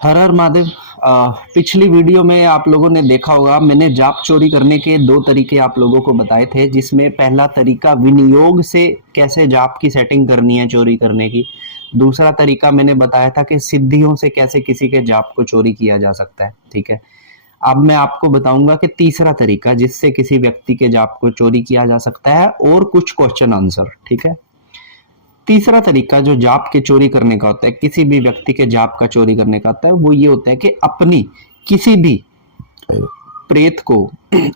हर हर महादेव। पिछली वीडियो में आप लोगों ने देखा होगा, मैंने जाप चोरी करने के दो तरीके आप लोगों को बताए थे, जिसमें पहला तरीका विनियोग से कैसे जाप की सेटिंग करनी है चोरी करने की। दूसरा तरीका मैंने बताया था कि सिद्धियों से कैसे किसी के जाप को चोरी किया जा सकता है। ठीक है, अब मैं आपको बताऊंगा कि तीसरा तरीका जिससे किसी व्यक्ति के जाप को चोरी किया जा सकता है, और कुछ क्वेश्चन आंसर। ठीक है, तीसरा तरीका जो जाप के चोरी करने का होता है, किसी भी व्यक्ति के जाप का चोरी करने का होता है, वो ये होता है कि अपनी किसी भी प्रेत को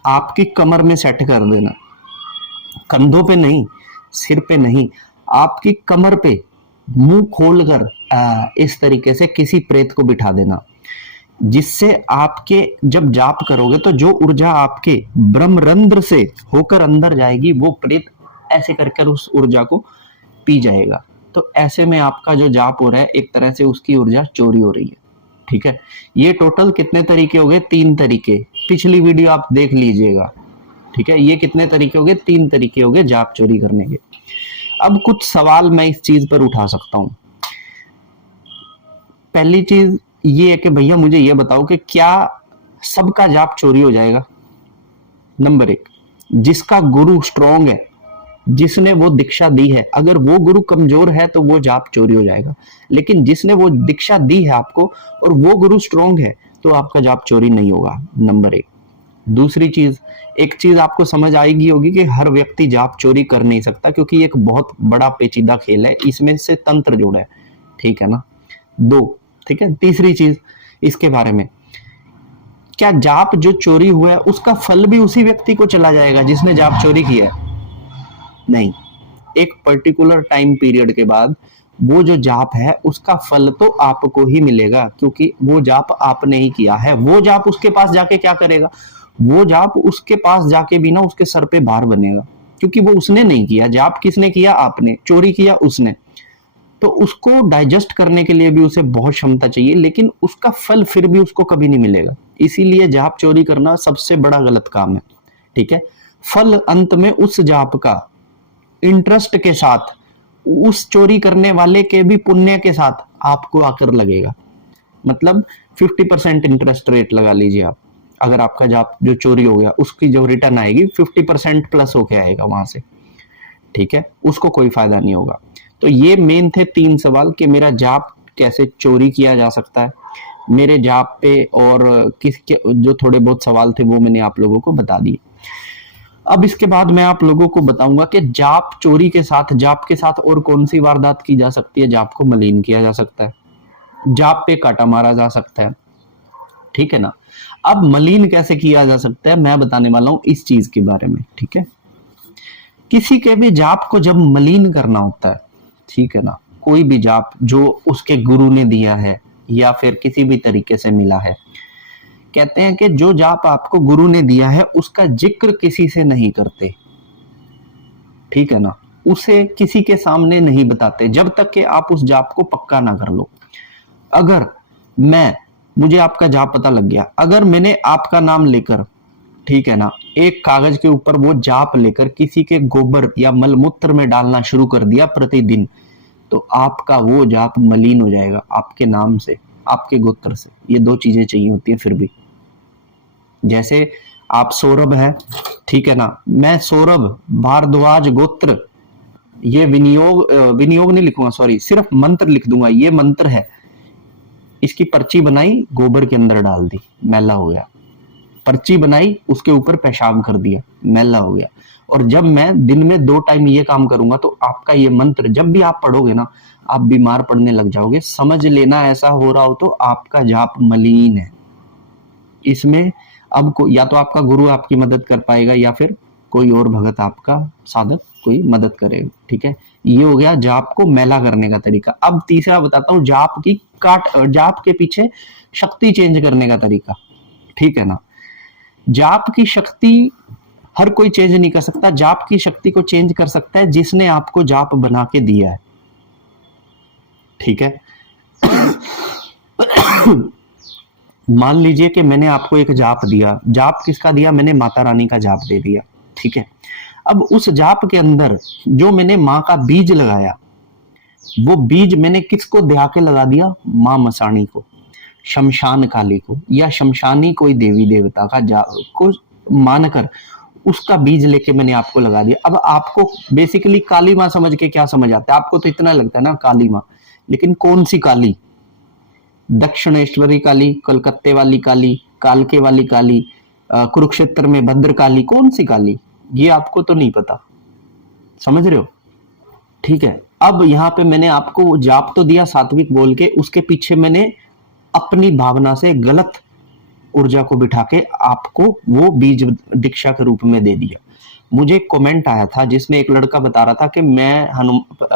आपकी कमर में सेट कर देना। कंधों पे नहीं, सिर पे नहीं, आपकी कमर पे मुंह खोलकर इस तरीके से किसी प्रेत को बिठा देना, जिससे आपके जब जाप करोगे तो जो ऊर्जा आपके ब्रह्मरंध्र से होकर अंदर जाएगी, वो प्रेत ऐसे करकर उस ऊर्जा को पी जाएगा। तो ऐसे में आपका जो जाप हो रहा है, एक तरह से उसकी ऊर्जा चोरी हो रही है। ठीक है, ये टोटल कितने तरीके हो गए? 3 तरीके। पिछली वीडियो आप देख लीजिएगा। ठीक है, ये कितने तरीके हो गए? 3 तरीके हो गए जाप चोरी करने के। अब कुछ सवाल मैं इस चीज पर उठा सकता हूं। पहली चीज ये है कि भैया मुझे ये बताओ कि क्या सबका जाप चोरी हो जाएगा? नंबर 1, जिसका गुरु स्ट्रांग है, जिसने वो दीक्षा दी है, अगर वो गुरु कमजोर है तो वो जाप चोरी हो जाएगा। लेकिन जिसने वो दीक्षा दी है आपको और वो गुरु स्ट्रांग है, तो आपका जाप चोरी नहीं होगा। नंबर 1। दूसरी चीज, एक चीज आपको समझ आएगी होगी कि हर व्यक्ति जाप चोरी कर नहीं सकता, क्योंकि एक बहुत बड़ा पेचीदा खेल है, इसमें से तंत्र जुड़ा है। ठीक है ना? 2। ठीक है, तीसरी चीज इसके बारे में, क्या जाप जो चोरी हुआ है उसका फल भी उसी व्यक्ति को चला जाएगा जिसने जाप चोरी किया है? नहीं, एक पर्टिकुलर टाइम पीरियड के बाद वो जो जाप है उसका फल तो आपको ही मिलेगा, क्योंकि वो जाप आपने ही किया है। वो जाप उसके पास जाके क्या करेगा? वो जाप उसके पास जाके भी ना उसके सर पे भार बनेगा, क्योंकि वो उसने नहीं किया। जाप किसने किया? आपने। चोरी किया उसने। तो उसको डाइजेस्ट करने के लिए भी उसे बहुत क्षमता चाहिए, लेकिन उसका फल फिर भी उसको कभी नहीं मिलेगा। इसीलिए जाप चोरी करना सबसे बड़ा गलत काम है। ठीक है, फल अंत में उस जाप का इंटरेस्ट के साथ, उस चोरी करने वाले के भी पुण्य के साथ आपको आकर लगेगा। मतलब 50% इंटरेस्ट रेट लगा लीजिए आप। अगर आपका जाप जो चोरी हो गया उसकी जो रिटर्न आएगी 50% प्लस होके आएगा वहां से। ठीक है, उसको कोई फायदा नहीं होगा। तो ये मेन थे 3 सवाल कि मेरा जाप कैसे चोरी किया जा सकता है, मेरे जाप पे, और किसके जो थोड़े बहुत सवाल थे वो मैंने आप लोगों को बता दिए। अब इसके बाद मैं आप लोगों को बताऊंगा कि जाप चोरी के साथ, जाप के साथ और कौन सी वारदात की जा सकती है। जाप को मलिन किया जा सकता है, जाप पे काटा मारा जा सकता है। ठीक है ना? अब मलिन कैसे किया जा सकता है मैं बताने वाला हूं इस चीज के बारे में। ठीक है, किसी के भी जाप को जब मलिन करना होता है, ठीक है ना, कोई भी जाप जो उसके गुरु ने दिया है या फिर किसी भी तरीके से मिला है, कहते हैं कि जो जाप आपको गुरु ने दिया है उसका जिक्र किसी से नहीं करते। ठीक है ना, उसे किसी के सामने नहीं बताते जब तक कि आप उस जाप को पक्का ना कर लो। अगर मुझे आपका जाप पता लग गया, अगर मैंने आपका नाम लेकर, ठीक है ना, एक कागज के ऊपर वो जाप लेकर किसी के गोबर या मलमूत्र में डालना शुरू कर दिया प्रतिदिन, तो आपका वो जाप मलिन हो जाएगा, आपके नाम से, आपके गोत्र से। ये 2 चीजें चाहिए होती हैं फिर भी। जैसे आप सौरभ है, ठीक है ना, मैं सौरभ भारद्वाज गोत्र, ये विनियोग नहीं लिखूंगा, सॉरी, सिर्फ मंत्र लिख दूंगा। ये मंत्र है, इसकी पर्ची बनाई, गोबर के अंदर डाल दी, मैला हो गया। पर्ची बनाई, उसके ऊपर पेशाब कर दिया, मैला हो गया। और जब मैं दिन में 2 टाइम ये काम करूंगा, तो आपका ये मंत्र जब भी आप पढ़ोगे ना, आप बीमार पड़ने लग जाओगे। समझ लेना, ऐसा हो रहा हो तो आपका जाप मलिन है। इसमें अब या तो आपका गुरु आपकी मदद कर पाएगा या फिर कोई और भगत, आपका साधक कोई मदद करेगा। ठीक है, ये हो गया जाप को मैला करने का तरीका। अब तीसरा बताता हूं, जाप के पीछे शक्ति चेंज करने का तरीका। ठीक है ना, जाप की शक्ति हर कोई चेंज नहीं कर सकता। जाप की शक्ति को चेंज कर सकता है जिसने आपको जाप बना के दिया है। ठीक है, मान लीजिए कि मैंने आपको एक जाप दिया। जाप किसका दिया? मैंने माता रानी का जाप दे दिया। ठीक है, अब उस जाप के अंदर जो मैंने माँ का बीज लगाया, वो बीज मैंने किसको दे के लगा दिया? माँ मसाणी को। शमशान काली को या शमशानी कोई देवी देवता का जाप को मानकर उसका बीज लेके मैंने आपको लगा दिया। अब आपको बेसिकली काली माँ समझ के क्या समझ आता है? आपको तो इतना लगता है ना काली माँ, लेकिन कौन सी काली? दक्षिणेश्वरी काली, कलकत्ते वाली काली, कालके वाली काली, कुरुक्षेत्र में भद्र काली, कौन सी काली? ये आपको तो नहीं पता, समझ रहे हो? ठीक है, अब यहाँ पे मैंने आपको जाप तो दिया सात्विक बोल के, उसके पीछे मैंने अपनी भावना से गलत ऊर्जा को बिठा के आपको वो बीज दीक्षा के रूप में दे दिया। मुझे कमेंट आया था जिसमें एक लड़का बता रहा था कि मैं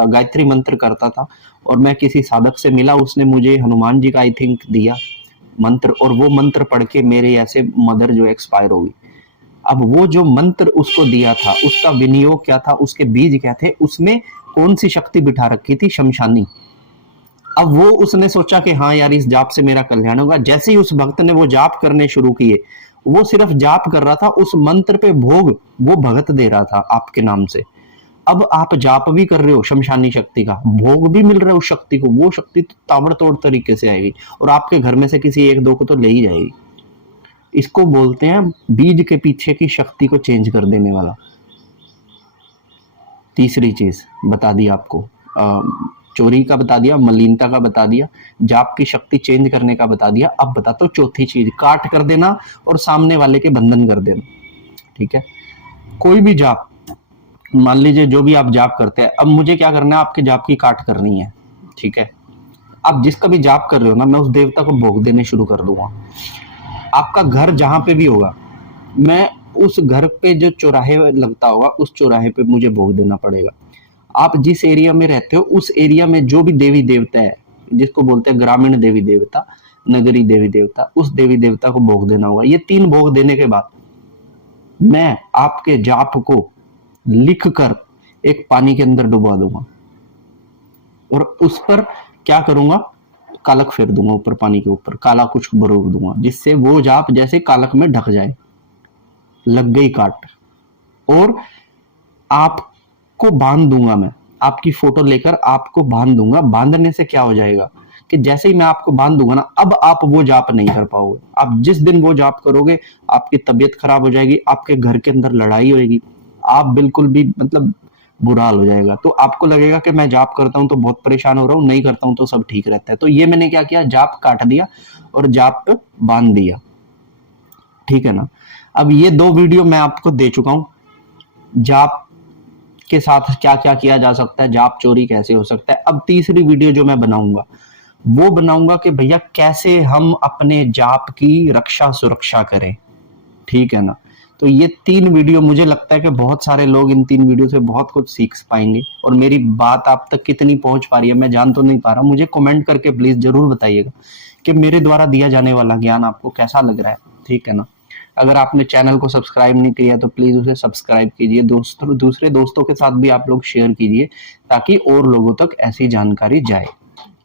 गायत्री मंत्र करता था और मैं किसी साधक से मिला, उसने मुझे हनुमान जी का आई थिंक दिया मंत्र, और वो मंत्र पढ़ के मेरे ऐसे मदर जो एक्सपायर हो गई। अब वो जो मंत्र उसको दिया था उसका विनियोग क्या था, उसके बीज क्या थे, उसमें कौन सी शक्ति बिठा रखी थी? शमशानी। अब वो उसने सोचा कि हाँ यार इस जाप से मेरा कल्याण होगा। जैसे ही उस भक्त ने वो जाप करने शुरू किए, वो सिर्फ जाप कर रहा था, उस मंत्र पे भोग वो भगत दे रहा था आपके नाम से। अब आप जाप भी कर रहे हो शमशानी शक्ति का, भोग भी मिल रहा है उस शक्ति को, वो शक्ति तो ताबड़तोड़ तरीके से आएगी और आपके घर में से किसी एक दो को तो ले ही जाएगी। इसको बोलते हैं बीज के पीछे की शक्ति को चेंज कर देने वाला। तीसरी चीज बता दी आपको, चोरी का बता दिया, मलिनता का बता दिया, जाप की शक्ति चेंज करने का बता दिया। अब बताता हूँ चौथी चीज, काट कर देना और सामने वाले के बंधन कर देना। ठीक है, कोई भी जाप, मान लीजिए जो भी आप जाप करते हैं, अब मुझे क्या करना है, आपके जाप की काट करनी है। ठीक है, आप जिसका भी जाप कर रहे हो ना, मैं उस देवता को भोग देने शुरू कर दूंगा। आपका घर जहां पे भी होगा, मैं उस घर पे जो चौराहे लगता होगा उस चौराहे पे मुझे भोग देना पड़ेगा। आप जिस एरिया में रहते हो उस एरिया में जो भी देवी देवता है, जिसको बोलते हैं ग्रामीण देवी देवता, नगरी देवी देवता, उस देवी देवता को भोग देना होगा। ये 3 भोग देने के बाद मैं आपके जाप को लिख कर एक पानी के अंदर डुबा दूंगा और उस पर क्या करूंगा, कालक फेर दूंगा ऊपर, पानी के ऊपर काला कुछ बरूर दूंगा, जिससे वो जाप जैसे कालक में ढक जाए। लग गई काट। और आपको बांध दूंगा, मैं आपकी फोटो लेकर आपको बांध दूंगा। बांधने से क्या हो जाएगा कि जैसे ही मैं आपको बांध दूंगा ना, अब आप वो जाप नहीं कर पाओगे। आप जिस दिन वो जाप करोगे आपकी तबीयत खराब हो जाएगी, आपके घर के अंदर लड़ाई होगी, आप बिल्कुल भी मतलब बुरा हाल हो जाएगा। तो आपको लगेगा कि मैं जाप करता हूं तो बहुत परेशान हो रहा हूं, नहीं करता हूं तो सब ठीक रहता है। तो ये मैंने क्या किया, जाप काट दिया और जाप बांध दिया। ठीक है ना। अब ये 2 वीडियो मैं आपको दे चुका हूं, जाप के साथ क्या क्या किया जा सकता है, जाप चोरी कैसे हो सकता है। अब तीसरी वीडियो जो मैं बनाऊंगा वो बनाऊंगा कि भैया कैसे हम अपने जाप की रक्षा सुरक्षा करें। ठीक है ना। तो ये 3 वीडियो मुझे लगता है कि बहुत सारे लोग इन 3 वीडियो से बहुत कुछ सीख पाएंगे। और मेरी बात आप तक कितनी पहुंच पा रही है मैं जान तो नहीं पा रहा, मुझे कमेंट करके प्लीज जरूर बताइएगा कि मेरे द्वारा दिया जाने वाला ज्ञान आपको कैसा लग रहा है। ठीक है ना। अगर आपने चैनल को सब्सक्राइब नहीं किया तो प्लीज उसे सब्सक्राइब कीजिए, दूसरे दोस्तों के साथ भी आप लोग शेयर कीजिए ताकि और लोगों तक ऐसी जानकारी जाए।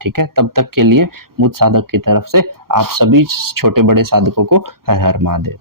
ठीक है, तब तक के लिए मुझ साधक की तरफ से आप सभी छोटे बड़े साधकों को हर हर महादेव।